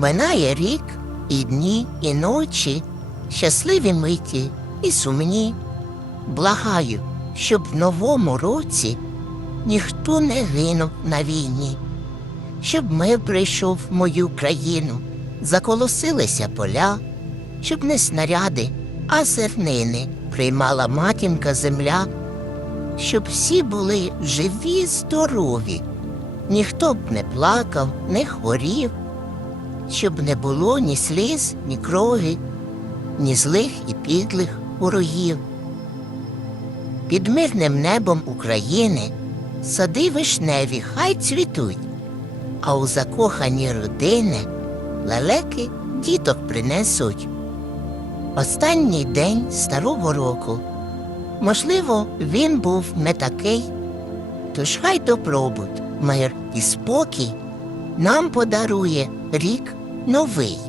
Минає рік, і дні, і ночі, щасливі миті і сумні. Благаю, щоб в новому році ніхто не гинув на війні, щоб мир прийшов в мою країну, заколосилися поля, щоб не снаряди, а зернини приймала матінка земля, щоб всі були живі, здорові, ніхто б не плакав, не хворів, щоб не було ні сліз, ні крові, ні злих і підлих ворогів. Під мирним небом України сади вишневі хай цвітуть, а у закохані родини лелеки діток принесуть. Останній день старого року. Можливо, він був не такий, тож хай добробут, мир і спокій нам подарує рік não veio.